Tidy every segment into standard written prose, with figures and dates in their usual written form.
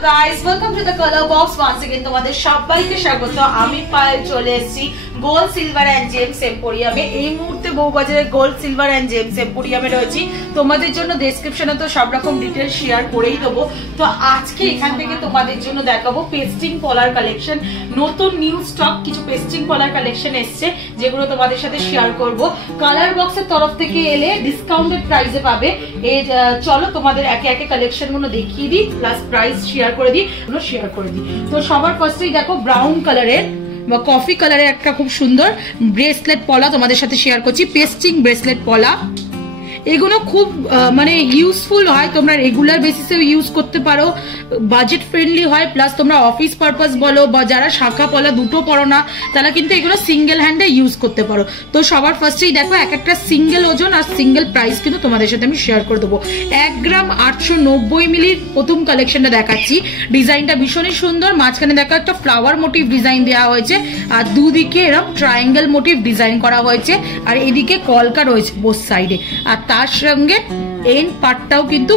guys, welcome to the color box once again. তোমাদের সবাইকে স্বাগত। আমি পায়েল চলে এসেছি গোল্ড সিলভার এন্ড জেমস এম্পোরিয়ামে। এই মুহূর্তে বউবাজারে গোল্ড সিলভার এন্ড জেমস এম্পোরিয়ামে রয়েছি। তোমাদের জন্য ডেসক্রিপশনে তো সব রকম ডিটেইলস শেয়ার করেই দেবো। তো আজকে এখান থেকে তোমাদের জন্য দেখাবো পেস্টিং পলার কালেকশন। নতুন নিউ স্টক কিছু পেস্টিং পলার কালেকশন এসছে, যেগুলো তোমাদের সাথে শেয়ার করব। কালার বক্সের তরফ থেকে এলে ডিসকাউন্টেড প্রাইসে পাবে। এর চলো তোমাদের একে একে কালেকশন গুলো দেখিয়ে দিই, প্লাস প্রাইস শেয়ার করে দিই। তো সবার ফার্স্টেই দেখো ব্রাউন কালারের বা কফি কালারের একটা খুব সুন্দর ব্রেসলেট পলা তোমাদের সাথে শেয়ার করছি। পেস্টিং ব্রেসলেট পলা, এগুলো খুব মানে ইউজফুল হয়, তোমরা রেগুলার বেসিসে ইউজ করতে পারো, বাজেট ফ্রেন্ডলি হয়, প্লাস তোমরা অফিস পারপাস বলো বা যারা শাখা পলা দুটো পড়ো না তারা কিন্তু এগুলো সিঙ্গেল হ্যান্ডে ইউজ করতে পারো। তো সবার ফার্স্টেই দেখো এক একটা সিঙ্গেল ওজন আর সিঙ্গেল প্রাইস কিন্তু তোমাদের সাথে আমি শেয়ার করে দেবো। 1 গ্রাম 890 মিলির প্রথম কালেকশনটা দেখাচ্ছি। ডিজাইনটা ভীষণই সুন্দর, মাঝখানে দেখো একটা ফ্লাওয়ার মোটিভ ডিজাইন দেওয়া হয়েছে আর দুদিকে এরকম ট্রায়াঙ্গেল মোটিভ ডিজাইন করা হয়েছে, আর এদিকে কলকা রয়েছে বোথ সাইডে, আর তার সঙ্গে এন্ড পার্টটাও কিন্তু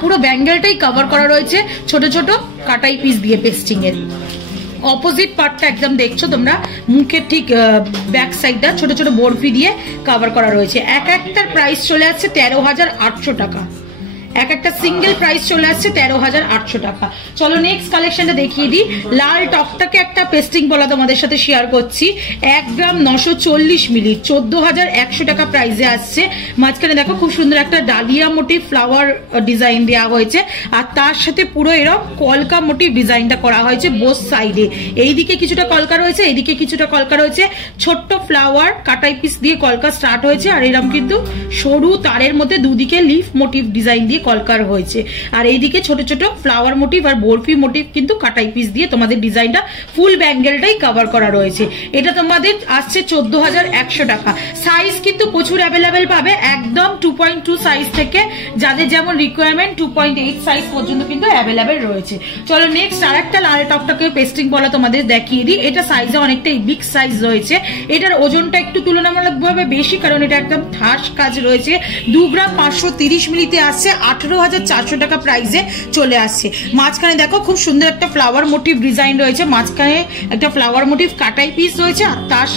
পুরো ব্যাঙ্গেলটাই কভার করা রয়েছে ছোট ছোট কাটাই পিস দিয়ে। পেস্টিং এর অপোজিট পার্টটা একদম দেখছো তোমরা, মুখের ঠিক ব্যাক সাইডটা ছোট ছোট বরফি দিয়ে কভার করা রয়েছে। এক একটার প্রাইস চলে আসছে 13,800 টাকা। এক একটা সিঙ্গেল প্রাইস চলে আসছে 13,800 টাকা। চলো নেক্সট কালেকশনটা দেখিয়ে দিই। লাল টকটাকে একটা পেস্টিং পলা তোমাদের সাথে শেয়ার করছি। 1 গ্রাম 940 মিলি 14,100 টাকা প্রাইসে আসছে। মাঝখানে দেখো খুব সুন্দর একটা ডালিয়া মোটিভ ফ্লাওয়ার ডিজাইন দেওয়া হয়েছে, আর তার সাথে পুরো এরকম কলকা মোটিভ ডিজাইনটা করা হয়েছে বোথ সাইডে। এইদিকে কিছুটা কলকা রয়েছে, এইদিকে কিছুটা কলকা রয়েছে, ছোট্ট ফ্লাওয়ার কাটাই পিস দিয়ে কলকা স্টার্ট হয়েছে, আর এরকম কিন্তু সরু তারের মধ্যে দুদিকে লিফ মোটিভ ডিজাইন দিয়ে কলকার হয়েছে, আর এইদিকে ছোট ছোট ফ্লাওয়ার মোটিভ আর বরফি মোটিভ কিন্তু কাটাই পিস দিয়ে তোমাদের ডিজাইনটা ফুল ব্যাঙ্গেলটাই কভার করা রয়েছে। এটা তোমাদের আসছে 14,100 টাকা। সাইজ কিন্তু প্রচুর অ্যাভেলেবেল পাবে, একদম 2.2 সাইজ থেকে যাদের যেমন রিকোয়ারমেন্ট 2.8 সাইজ পর্যন্ত কিন্তু অ্যাভেলেবেল রয়েছে। চলো নেক্সট আর একটা লাল টকটাকে পেস্টিং বলা তোমাদের দেখিয়ে দিই। এটা সাইজে অনেকটাই বিগ সাইজ রয়েছে, এটার ওজনটা একটু তুলনামূলকভাবে বেশি, কারণ এটা একদম ঠাস কাজ রয়েছে। 2 গ্রাম 530 মিলিতে আসছে 18,400 টাকা প্রাইসে চলে আসছে। মাঝখানে দেখো খুব সুন্দর একটা ফ্লাওয়ার মোটিভ ডিজাইন রয়েছে, মাঝখানে একটা ফ্লাওয়ার মোটিভ কাটাই পিস রয়েছে, আর তার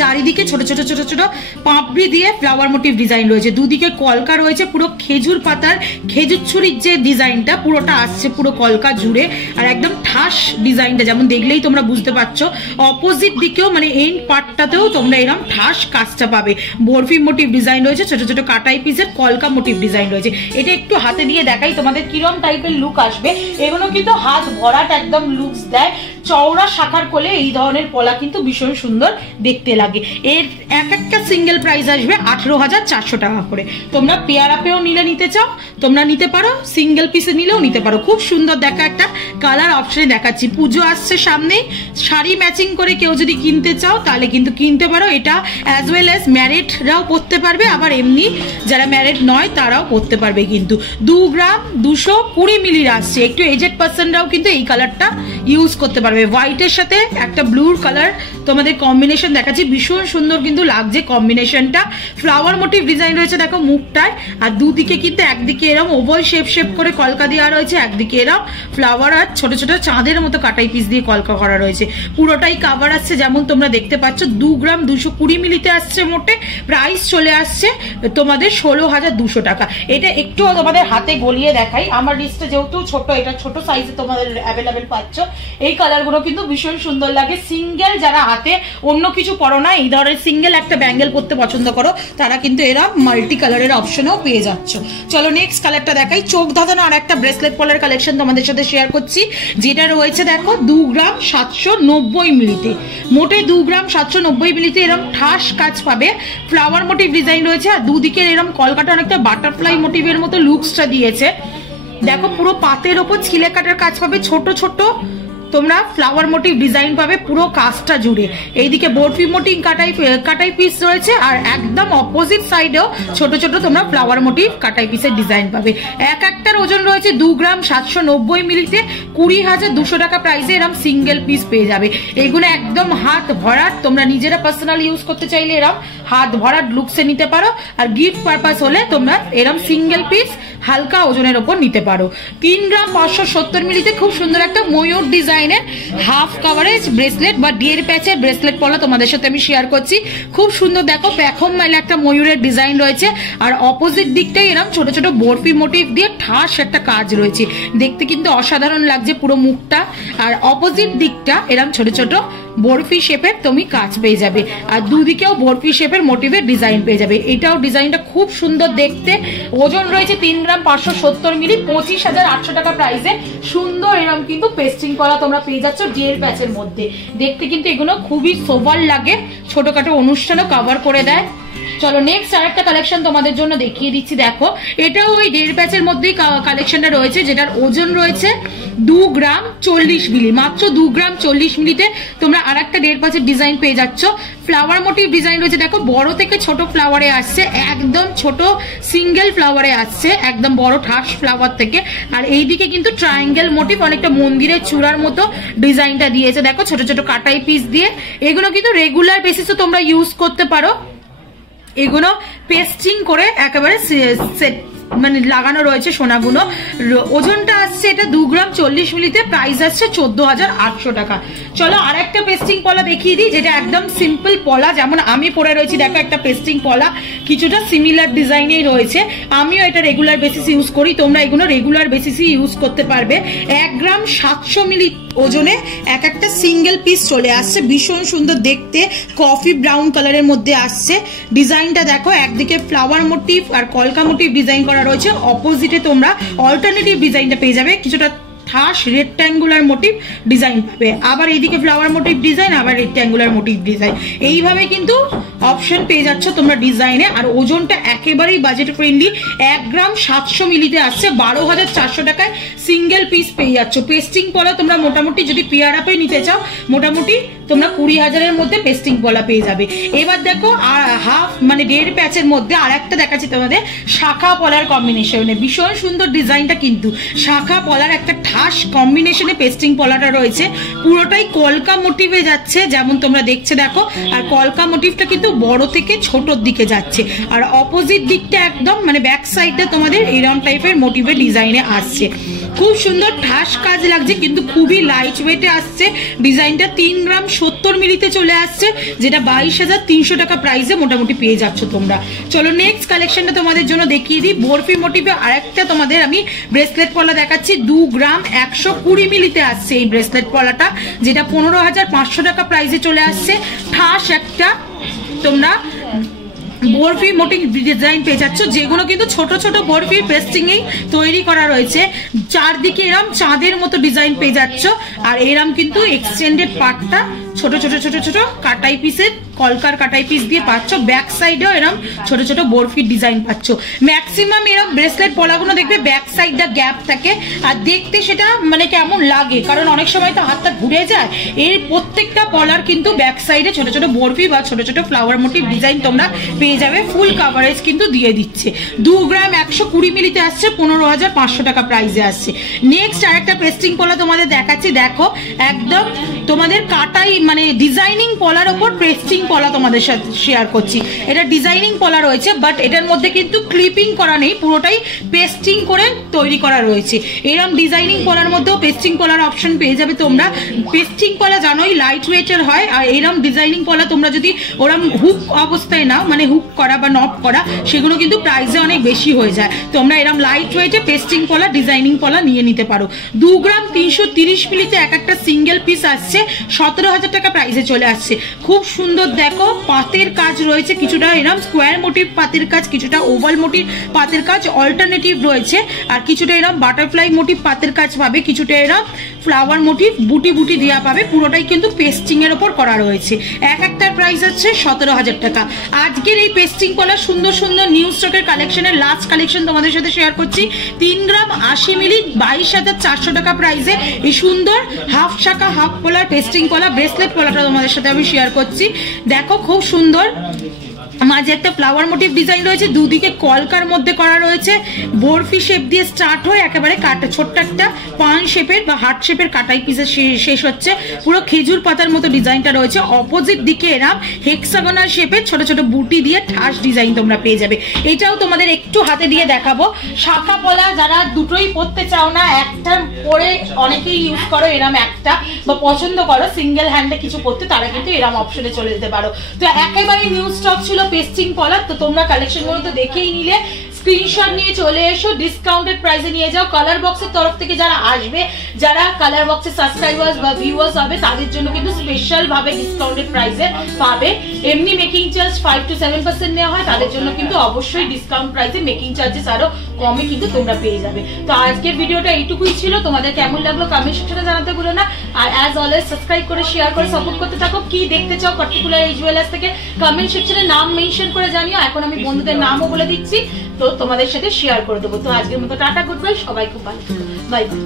চারিদিকে ছোট ছোট ছোট ছোট পাপড়ি দিয়ে ফ্লাওয়ার মোটিভ ডিজাইন রয়েছে। দুদিকে কলকা রয়েছে, পুরো খেজুর পাতার খেজুর ছুরির যে ডিজাইনটা পুরোটা আসছে পুরো কলকা জুড়ে, আর একদম ঠাস ডিজাইনটা যেমন দেখলেই তোমরা বুঝতে পারছো। অপোজিট দিকেও মানে এন্ড পার্টটাতেও তোমরা এরকম ঠাস কাজটা পাবে। বরফি মোটিভ ডিজাইন রয়েছে, ছোট ছোট কাটাই পিসের কলকা মোটিভ ডিজাইন রয়েছে। এটা একটু হাতে দিয়ে দেখাই তোমাদের কিরম টাইপের লুক আসবে। এগুলো কিন্তু হাত ভরাট একদম লুকস দেয়। চওড়া শাখার কোলে এই ধরনের পলা কিন্তু ভীষণ সুন্দর দেখতে লাগে। এর এক একটা সিঙ্গেল প্রাইস আসবে 18,400 টাকা করে। তোমরা পেয়ার আপেও নিতে চাও তোমরা নিতে পারো, সিঙ্গেল পিসে নিলেও নিতে পারো। খুব সুন্দর দেখা একটা কালার অপশনে দেখাচ্ছি। পুজো আসছে সামনেই, শাড়ি ম্যাচিং করে কেউ যদি কিনতে চাও তাহলে কিন্তু কিনতে পারো। এটা অ্যাজ ওয়েল অ্যাজ ম্যারিডরাও পরতে পারবে, আবার এমনি যারা ম্যারিড নয় তারাও পরতে পারবে। কিন্তু 2 গ্রাম 220 মিলির আসছে। একটু এজেড পার্সনরাও কিন্তু এই কালারটা ইউজ করতে পারবে। হোয়াইটের সাথে একটা ব্লুর কালার তোমাদের কম্বিনেশন দেখাচ্ছি, ভীষণ সুন্দর কিন্তু লাগছে কম্বিনেশনটা। ফ্লাওয়ার মোটিভ ডিজাইন রয়েছে দেখো মুখটায়, আর দুদিকে কিন্তু একদিকে এরকম ওভাল শেপ করে কলকা দেওয়া রয়েছে, একদিকে এরকম ফ্লাওয়ার আর ছোট ছোট চাঁদের মতো কাটাই পিস দিয়ে কলকা করা রয়েছে। পুরোটাই কাভার আসছে যেমন তোমরা দেখতে পাচ্ছ। 2 গ্রাম 220 মিলিতে আসছে মোটে। প্রাইস চলে আসছে তোমাদের 16,200 টাকা। এটা একটু তোমাদের হাতে গলিয়ে দেখাই। আমার লিস্টে যেহেতু ছোট, এটা ছোট সাইজে তোমাদের অ্যাভেলেবেল পাচ্ছ। এই কালারগুলো কিন্তু ভীষণ সুন্দর লাগে। সিঙ্গেল যারা হাতে অন্য কিছু পরো না, এই ধরনের সিঙ্গেল একটা ব্যাঙ্গেল পরতে পছন্দ করো, তারা কিন্তু এরা মাল্টি কালারের অপশনও পেয়ে যাচ্ছ। চলো নেক্সট কালারটা দেখাই। চোখ ধাঁধানো আর একটা ব্রেসলেট পলার কালেকশন তোমাদের সাথে শেয়ার করছি, যেটা রয়েছে দেখো 2 গ্রাম 790 মিলিতে। মোটে 2 গ্রাম 790 মিলিতে এরকম ঠাস কাজ পাবে। ফ্লাওয়ার মোটিভ ডিজাইন রয়েছে, আর দুদিকে এরকম কলকাটা অনেকটা বাটারফ্লাই মোটিভের মতো লুকসটা দিয়েছে। দেখো পুরো পাতের ওপর ছিলে কাটার কাজ পাবে, ছোট ছোট তোমরা ফ্লাওয়ার মোটিভ ডিজাইন পাবে পুরো কাজটা জুড়ে। এইদিকে বরফি মোটিভ কাটাই পিস রয়েছে, আর একদম অপোজিট সাইডেও ছোট ছোট তোমরা ফ্লাওয়ার মোটিভ কাটাই পিসের ডিজাইন পাবে। এক একটার ওজন রয়েছে 2 গ্রাম 790 মিলিতে। 20,200 টাকা প্রাইসে এরকম সিঙ্গেল পিস পেয়ে যাবে। এইগুলো একদম হাত ভরাট, তোমরা নিজেরা পার্সোনাল ইউজ করতে চাইলে এরকম হাত ভরা লুকসে নিতে পারো, আর গিফট পারপাস হলে তোমরা এরকম সিঙ্গেল পিস হালকা ওজনের ওপর নিতে পারো। 3 গ্রাম 570 মিলিতে খুব সুন্দর একটা ময়ূর ডিজাইনের হাফ কাভারেজ ব্রেসলেট বা ডিয়ের প্যাচের ব্রেসলেট পলা তোমাদের সাথে আমি শেয়ার করছি। খুব সুন্দর দেখো পেখম মাইলে একটা ময়ূরের ডিজাইন রয়েছে, আর অপোজিট দিকটাই এরকম ছোট ছোট বরফি মোটিভ দিয়ে ঠাস একটা কাজ রয়েছে, দেখতে কিন্তু অসাধারণ লাগছে পুরো মুখটা। আর অপোজিট দিকটা এরকম ছোট ছোট বরফি শেপের তুমি কাজ পেয়ে যাবে, আর দুদিকেও বরফি শেপের মোটিভের ডিজাইন পেয়ে যাবে। এটাও ডিজাইনটা খুব সুন্দর দেখতে। ওজন রয়েছে 3 গ্রাম 570 মিলি, 25,800 টাকা প্রাইসে সুন্দর এরকম কিন্তু পেস্টিং করা তোমরা পেয়ে যাচ্ছ ডিয়ের প্যাচের মধ্যে। দেখতে কিন্তু এগুলো খুবই সোবার লাগে, ছোটখাটো অনুষ্ঠানও কভার করে দেয়। চলো নেক্সট আরেকটা কালেকশন তোমাদের জন্য দেখিয়ে দিচ্ছি। দেখো এটাও ওই ডিয়ের প্যাচের মধ্যেই কালেকশনটা রয়েছে, যেটার ওজন রয়েছে 2 গ্রাম 40 মিলি। মাত্র 2 গ্রাম 40 মিলিতে তোমরা আর একটা ডিয়ের প্যাচের ডিজাইন পেয়ে যাচ্ছ। ফ্লাওয়ার মোটিভ ডিজাইন রয়েছে, দেখো বড় থেকে ছোট ফ্লাওয়ারে আসছে, একদম ছোট সিঙ্গেল ফ্লাওয়ারে আসছে, একদম বড় ঠাস ফ্লাওয়ার থেকে। আর এইদিকে কিন্তু ট্রায়াঙ্গেল মোটিভ, অনেকটা মন্দিরের চূড়ার মতো ডিজাইনটা দিয়েছে, দেখো ছোট ছোট কাটাই পিস দিয়ে। এগুলো কিন্তু রেগুলার বেসিসে তোমরা ইউজ করতে পারো। এগুলো পেস্টিং করে একেবারে সেট মানে লাগানো রয়েছে সোনাগুলো। ওজনটা আসছে এটা 2 গ্রাম 40 মিলিতে, প্রাইস আসছে 14,800 টাকা। চলো আর একটা পেস্টিং পলা দেখিয়ে দিই, যেটা একদম সিম্পল পলা, যেমন আমি পরে রয়েছি দেখো একটা পেস্টিং পলা, কিছুটা সিমিলার ডিজাইনেই রয়েছে। আমিও এটা রেগুলার বেসিস ইউজ করি, তোমরা এগুলো রেগুলার বেসিসে ইউজ করতে পারবে। 1 গ্রাম 700 মিলি ওজনে এক একটা সিঙ্গেল পিস চলে আসছে, ভীষণ সুন্দর দেখতে, কফি ব্রাউন কালারের মধ্যে আসছে। ডিজাইনটা দেখো, একদিকে ফ্লাওয়ার মোটিভ আর কলকা মোটিভ ডিজাইন করা রয়েছে, অপোজিটে তোমরা অল্টারনেটিভ ডিজাইনটা পেয়ে যাবে, কিছুটা ঠাস রেক্ট্যাঙ্গুলার মোটিভ ডিজাইন পাবে, আবার এইদিকে ফ্লাওয়ার মোটিভ ডিজাইন, আবার রেক্ট্যাঙ্গুলার মোটিভ ডিজাইন, এইভাবে কিন্তু অপশন পেয়ে যাচ্ছ তোমরা ডিজাইনে। আর ওজনটা একেবারেই বাজেট ফ্রেন্ডলি, 1 গ্রাম 700 মিলিতে আসছে, 12,400 টাকায় সিঙ্গেল পিস পেয়ে যাচ্ছ। পেস্টিং পলা তোমরা মোটামুটি যদি পেয়ার আপে নিতে চাও, মোটামুটি তোমরা 20,000-এর মধ্যে পেস্টিং পলা পেয়ে যাবে। এবার দেখো হাফ মানে 1.5 প্যাচের মধ্যে আর একটা দেখাচ্ছি তোমাদের, শাখা পলার কম্বিনেশনে, ভীষণ সুন্দর ডিজাইনটা কিন্তু। শাখা পলার একটা ঠাস কম্বিনেশনে পেস্টিং পলাটা রয়েছে, পুরোটাই কলকা মোটিভে যাচ্ছে, যেমন তোমরা দেখছে দেখো। আর কলকা মোটিভটা কিন্তু বড় থেকে ছোটর দিকে যাচ্ছে, আর অপোজিট দিকটা একদম মানে ব্যাক সাইডটা তোমাদের এরকম টাইপের মোটিভের ডিজাইনে আসছে। খুব সুন্দর ঠাস কাজ লাগছে, কিন্তু খুবই লাইট ওয়েটে আসছে। ডিজাইনটা 3 গ্রাম 70 মিলিতে চলে আসছে, যেটা 22,300 টাকা প্রাইসে মোটামুটি পেয়ে যাচ্ছ তোমরা। চলো নেক্সট কালেকশনটা তোমাদের জন্য দেখিয়ে দিই। বরফি মোটিভে আরেকটা তোমাদের আমি ব্রেসলেট পলা দেখাচ্ছি, 2 গ্রাম 120 মিলিতে আসছে এই ব্রেসলেট পলাটা, যেটা 15,500 টাকা প্রাইসে চলে আসছে। ঠাস একটা তোমরা বরফি মোটিভ ডিজাইন পেয়ে যাচ্ছ, যেগুলো কিন্তু ছোট ছোট বরফি পেস্টিং এই তৈরি করা রয়েছে। চারদিকে এরম চাঁদের মতো ডিজাইন পেয়ে যাচ্ছ, আর এরম কিন্তু এক্সটেন্ডেড পার্টটা ছোট ছোট ছোট ছোট কাটাই পিসের কলকার কাটাই পিস দিয়ে পাচ্ছ। ব্যাক সাইডেও এরম ছোট ছোট বরফির ডিজাইন পাচ্ছ। ম্যাক্সিমাম এরম ব্রেসলেট পলাগুলো দেখবে ব্যাক সাইডটা গ্যাপ থাকে, আর দেখতে সেটা মানে কেমন লাগে, কারণ অনেক সময় তো হাতটা ঘুরে যায়। এর প্রত্যেকটা পলার কিন্তু ব্যাক সাইডে ছোট ছোট বরফি বা ছোট ছোট ফ্লাওয়ার মোটিভ ডিজাইন তোমরা পেয়ে যাবে। ফুল কাভারেজ কিন্তু দিয়ে দিচ্ছে। 2 গ্রাম 120 মিলিতে আসছে, 15,500 টাকা প্রাইসে আসছে। নেক্সট আরেকটা পেস্টিং পলা তোমাদের দেখাচ্ছি, দেখো একদম তোমাদের কাটাই মানে ডিজাইনিং পলার ওপর পেস্টিং পলা তোমাদের সাথে শেয়ার করছি। এটা ডিজাইনিং পলা রয়েছে, বাট এটার মধ্যে কিন্তু ক্লিপিং করা নেই, পুরোটাই পেস্টিং করে তৈরি করা রয়েছে। এরকম ডিজাইনিং পলার মধ্যেও পেস্টিং পলার অপশন পেয়ে যাবে তোমরা। পেস্টিং পলা জানোই লাইট ওয়েটের হয়, আর এরকম ডিজাইনিং পলা তোমরা যদি ওরকম হুক অবস্থায় নাও, মানে হুক করা বা নট করা, সেগুলো কিন্তু প্রাইসে অনেক বেশি হয়ে যায়। তোমরা এরকম লাইট ওয়েটে পেস্টিং পলা ডিজাইনিং পলা নিয়ে নিতে পারো। 2 গ্রাম 330 মিলিতে এক একটা সিঙ্গেল পিস আসছে, 17,000 টাকা প্রাইসে চলে আসছে। খুব সুন্দর দেখো পাতের কাজ রয়েছে, কিছুটা এরকম স্কোয়ার মোটিভ পাতের কাজ, কিছুটা ওভাল মোটিভ পাতের কাজ অল্টারনেটিভ রয়েছে, আর কিছুটা এরকম বাটারফ্লাই মোটিভ পাতের কাজ পাবে, কিছুটা এরকম ফ্লাওয়ার মোটিভ বুটি বুটি দেওয়া পাবে। পুরোটাই কিন্তু পেস্টিং এর ওপর করা রয়েছে। এক একটার প্রাইস হচ্ছে 17,000 টাকা। আজকের এই পেস্টিং পলা সুন্দর সুন্দর নিউ স্টকের কালেকশনের লাস্ট কালেকশন তোমাদের সাথে শেয়ার করছি। 3 গ্রাম 80 মিলি 22,400 টাকা প্রাইসে এই সুন্দর হাফ শাখা হাফ পলার পেস্টিং পলা ব্রেসলেট পলাটা তোমাদের সাথে আমি শেয়ার করছি। দেখো খুব সুন্দর মাঝে একটা ফ্লাওয়ার মোটিভ ডিজাইন রয়েছে, দুদিকে কলকার মধ্যে করা রয়েছে, বরফি শেপ দিয়ে স্টার্ট হয়ে একেবারে কাটা ছোট্ট একটা পান শেপের বা হার্ট শেপের কাটাই পিসে শেষ হচ্ছে। পুরো খেজুর পাতার মতো ডিজাইনটা রয়েছে। অপোজিট দিকে এরকম হেক্সাগোনাল শেপের ছোট ছোট বুটি দিয়ে ঠাস ডিজাইন তোমরা পেয়ে যাবে। এটাও তোমাদের একটু হাতে দিয়ে দেখাবো। শাখা পলা যারা দুটোই পরতে চাও না, একটা পরে অনেকেই ইউজ করো এরম একটা, বা পছন্দ করো সিঙ্গেল হ্যান্ডে কিছু পরতে, তারা কিন্তু এরম অপশনে চলে যেতে পারো। তো একেবারে নিউ স্টক ছিল পেস্টিং পলার। তো তোমরা কালেকশন গুলো তো দেখেই নিলে, স্ক্রিনশট নিয়ে চলে এসো, ডিসকাউন্টেড প্রাইসে নিয়ে যাও। কালার বক্সের তরফ থেকে যারা আসবে, যারা কালার বক্সের সাবস্ক্রাইবার্স বা ভিউয়ার্স হবে, তাদের জন্য কিন্তু স্পেশাল ভাবে ডিসকাউন্টেড প্রাইসে পাবে। এমনি মেকিং চার্জ 5 to 7% নেওয়া হয়, তাদের জন্য কিন্তু অবশ্যই ডিসকাউন্ট প্রাইসে মেকিং চার্জেস আরো কমে কিন্তু তোমরা পেয়ে যাবে। তো আজকের ভিডিওটা এইটুকুই ছিল। তোমাদের কেমন লাগলো কমেন্ট সেকশনে জানাতে ভুলো না। আর অ্যাজ অলওয়েজ সাবস্ক্রাইব করে শেয়ার করে সাপোর্ট করতে থাকো। কি দেখতে চাও পার্টিকুলার এই জুয়েলার্স থেকে কমেন্ট সেকশনে নাম মেনশন করে জানিও। এখন আমি বন্ধুদের নামও বলে দিচ্ছি, তো তোমাদের সাথে শেয়ার করে দেবো। তো আজকের মতো টাটা, গুড বাই, সবাই খুব ভালো থাকো, বাই বাই।